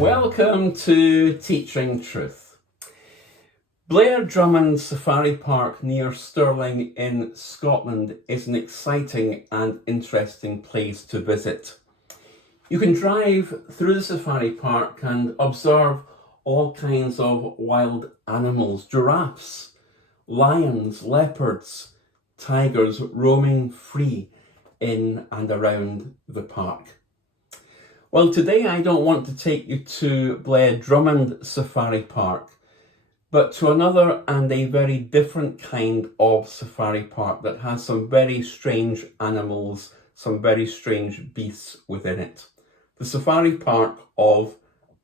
Welcome to Teaching Truth. Blair Drummond Safari Park near Stirling in Scotland is an exciting and interesting place to visit. You can drive through the safari park and observe all kinds of wild animals, giraffes, lions, leopards, tigers roaming free in and around the park. Well, today I don't want to take you to Blair Drummond Safari Park, but to another and a very different kind of safari park that has some very strange animals, some very strange beasts within it. The Safari Park of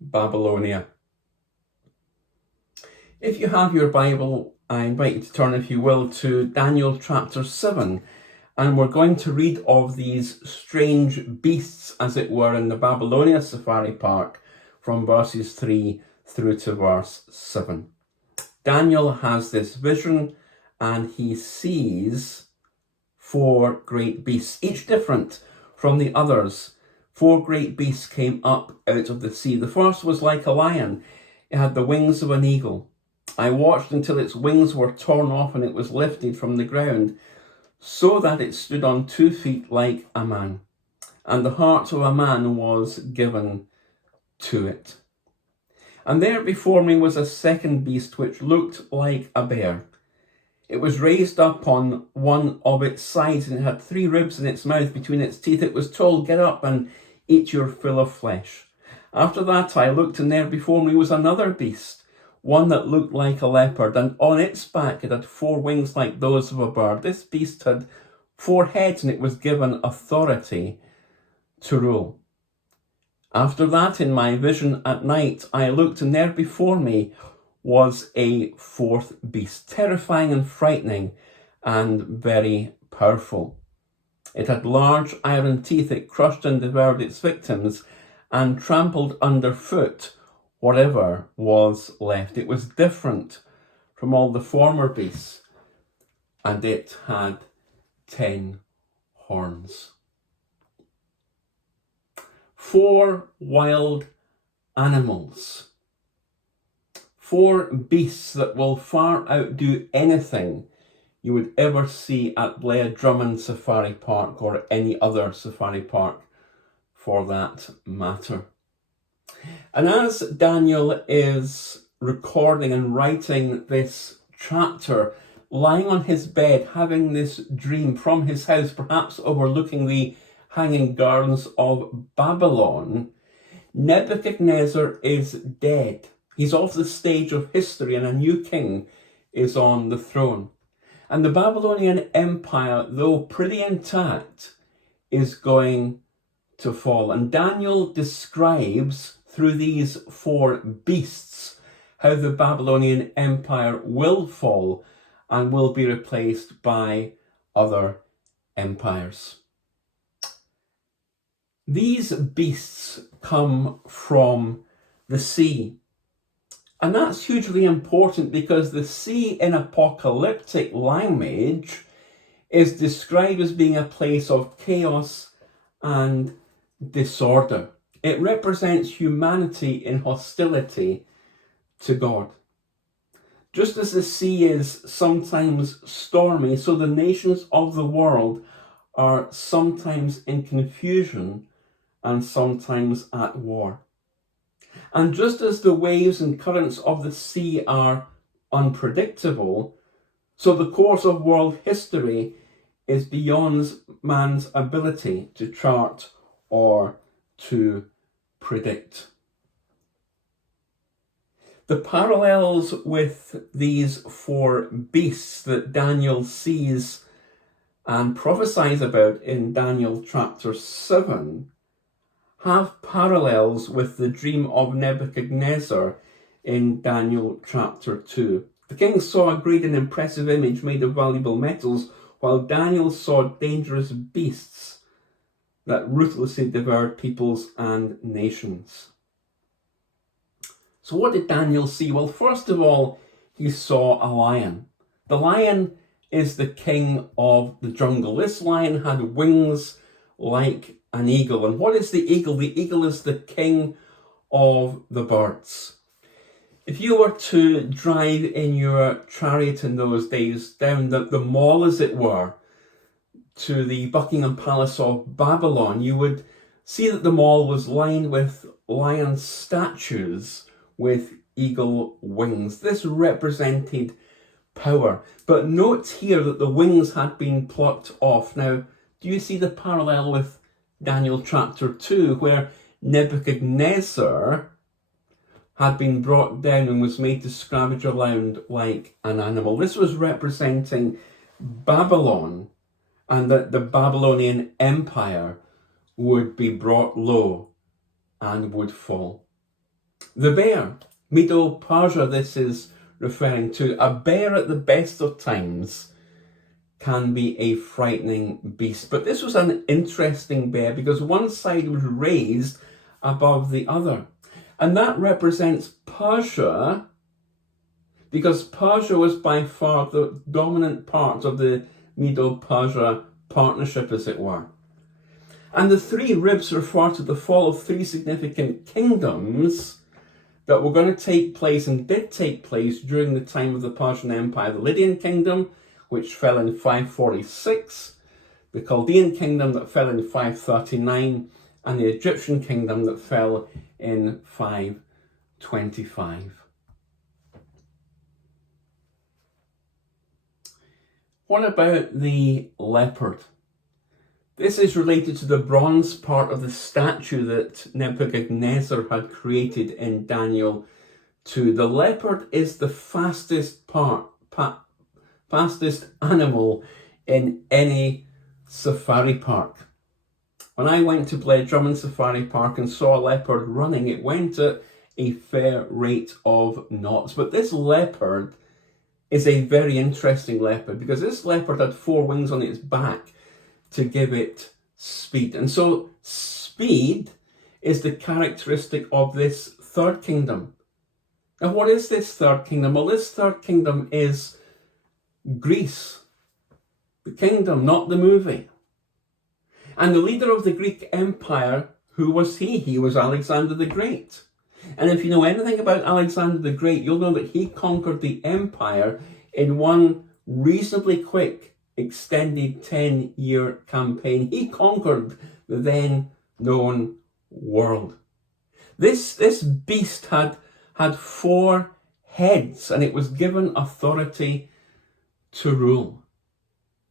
Babylonia. If you have your Bible, I invite you to turn, if you will, to Daniel chapter 7. And we're going to read of these strange beasts, as it were, in the Babylonia Safari Park from verses 3 through to verse 7. Daniel has this vision and he sees 4 great beasts, each different from the others. 4 great beasts came up out of the sea. The first was like a lion. It had the wings of an eagle. I watched until its wings were torn off and it was lifted from the ground, so that it stood on 2 feet like a man, and the heart of a man was given to it. And there before me was a second beast which looked like a bear. It was raised up on one of its sides, and it had 3 ribs in its mouth between its teeth. It was told, "Get up and eat your fill of flesh." After that I looked, and there before me was another beast, one that looked like a leopard, and on its back it had 4 wings like those of a bird. This beast had 4 heads, and it was given authority to rule. After that, in my vision at night, I looked, and there before me was a 4th beast, terrifying and frightening and very powerful. It had large iron teeth. It crushed and devoured its victims and trampled underfoot whatever was left. It was different from all the former beasts, and it had 10 horns. 4 wild animals. 4 beasts that will far outdo anything you would ever see at Blair Drummond Safari Park, or any other safari park for that matter. And as Daniel is recording and writing this chapter, lying on his bed, having this dream from his house, perhaps overlooking the hanging gardens of Babylon, Nebuchadnezzar is dead. He's off the stage of history, and a new king is on the throne. And the Babylonian Empire, though pretty intact, is going to fall. And Daniel describes through these 4 beasts how the Babylonian Empire will fall and will be replaced by other empires. These beasts come from the sea. And that's hugely important, because the sea in apocalyptic language is described as being a place of chaos and disorder. It represents humanity in hostility to God. Just as the sea is sometimes stormy, so the nations of the world are sometimes in confusion and sometimes at war. And just as the waves and currents of the sea are unpredictable, so the course of world history is beyond man's ability to chart or to predict. The parallels with these 4 beasts that Daniel sees and prophesies about in Daniel chapter 7 have parallels with the dream of Nebuchadnezzar in Daniel chapter 2. The king saw a great and impressive image made of valuable metals, while Daniel saw dangerous beasts that ruthlessly devoured peoples and nations. So what did Daniel see? Well, first of all, he saw a lion. The lion is the king of the jungle. This lion had wings like an eagle. And what is the eagle? The eagle is the king of the birds. If you were to drive in your chariot in those days down the mall, as it were, to the Buckingham Palace of Babylon, you would see that the mall was lined with lion statues with eagle wings. This represented power. But note here that the wings had been plucked off. Now, do you see the parallel with Daniel chapter 2, where Nebuchadnezzar had been brought down and was made to scavenge around like an animal? This was representing Babylon, and that the Babylonian Empire would be brought low and would fall. The bear, Medo-Persia, this is referring to. A bear at the best of times can be a frightening beast. But this was an interesting bear because one side was raised above the other. And that represents Persia, because Persia was by far the dominant part of the Medo-Persia partnership, as it were. And the three ribs refer to the fall of three significant kingdoms that were going to take place and did take place during the time of the Persian Empire. The Lydian kingdom, which fell in 546, the Chaldean kingdom that fell in 539, and the Egyptian kingdom that fell in 525. What about the leopard? This is related to the bronze part of the statue that Nebuchadnezzar had created in Daniel 2. The leopard is the fastest animal in any safari park. When I went to Blair Drummond Safari Park and saw a leopard running, it went at a fair rate of knots. But this leopard is a very interesting leopard, because this leopard had 4 wings on its back to give it speed. And so speed is the characteristic of this third kingdom. Now, what is this third kingdom? Well, this third kingdom is Greece. The kingdom, not the movie. And the leader of the Greek Empire, who was he? He was Alexander the Great. And if you know anything about Alexander the Great, you'll know that he conquered the empire in one reasonably quick, extended 10-year campaign. He conquered the then known world. This beast had 4 heads, and it was given authority to rule.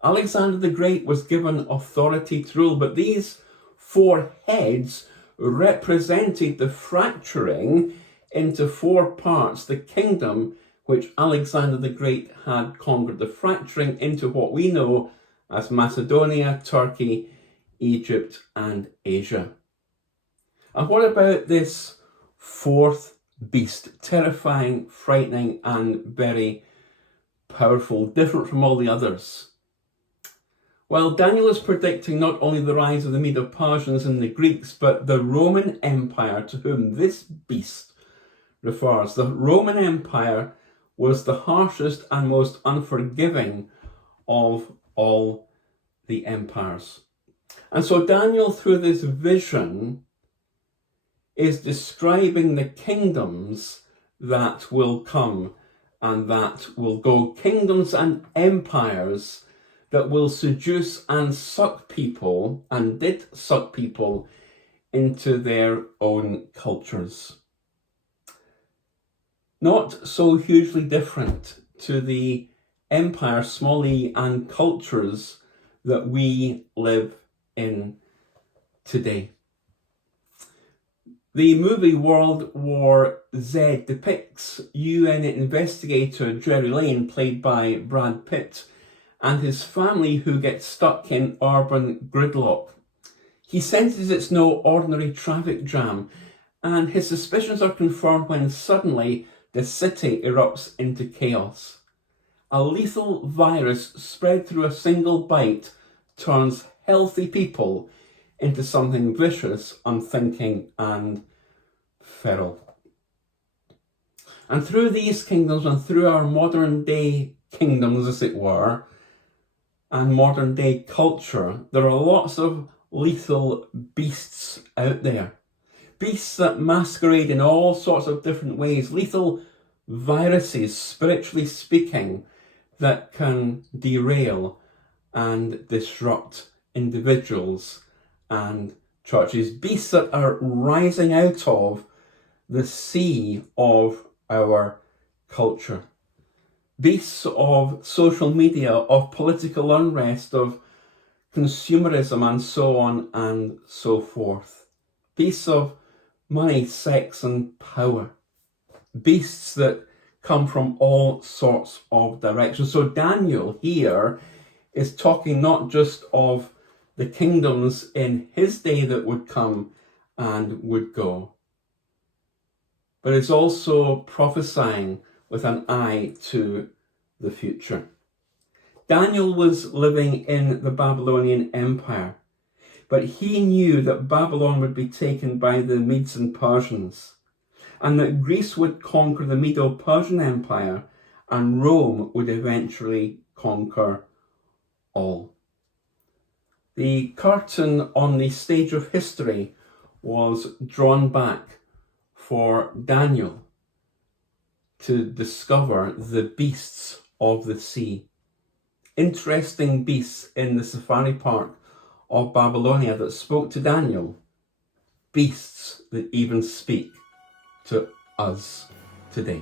Alexander the Great was given authority to rule, but these 4 heads represented the fracturing into 4 parts, the kingdom which Alexander the Great had conquered, the fracturing into what we know as Macedonia, Turkey, Egypt, and Asia. And what about this 4th beast? Terrifying, frightening, and very powerful, different from all the others. Well, Daniel is predicting not only the rise of the Medo-Persians and the Greeks, but the Roman Empire, to whom this beast refers. The Roman Empire was the harshest and most unforgiving of all the empires. And so Daniel, through this vision, is describing the kingdoms that will come and that will go. Kingdoms and empires that will seduce and suck people, and did suck people, into their own cultures. Not so hugely different to the empire, small e, and cultures that we live in today. The movie World War Z depicts UN investigator Jerry Lane, played by Brad Pitt, and his family who get stuck in urban gridlock. He senses it's no ordinary traffic jam, and his suspicions are confirmed when suddenly the city erupts into chaos. A lethal virus spread through a single bite turns healthy people into something vicious, unthinking, and feral. And through these kingdoms, and through our modern day kingdoms, as it were, and modern day culture, there are lots of lethal beasts out there. Beasts that masquerade in all sorts of different ways, lethal viruses, spiritually speaking, that can derail and disrupt individuals and churches. Beasts that are rising out of the sea of our culture. Beasts of social media, of political unrest, of consumerism, and so on and so forth. Beasts of money, sex and power. Beasts that come from all sorts of directions. So Daniel here is talking not just of the kingdoms in his day that would come and would go, but it's also prophesying with an eye to the future. Daniel was living in the Babylonian Empire, but he knew that Babylon would be taken by the Medes and Persians, and that Greece would conquer the Medo-Persian Empire, and Rome would eventually conquer all. The curtain on the stage of history was drawn back for Daniel to discover the beasts of the sea. Interesting beasts in the safari park of Babylonia that spoke to Daniel. Beasts that even speak to us today.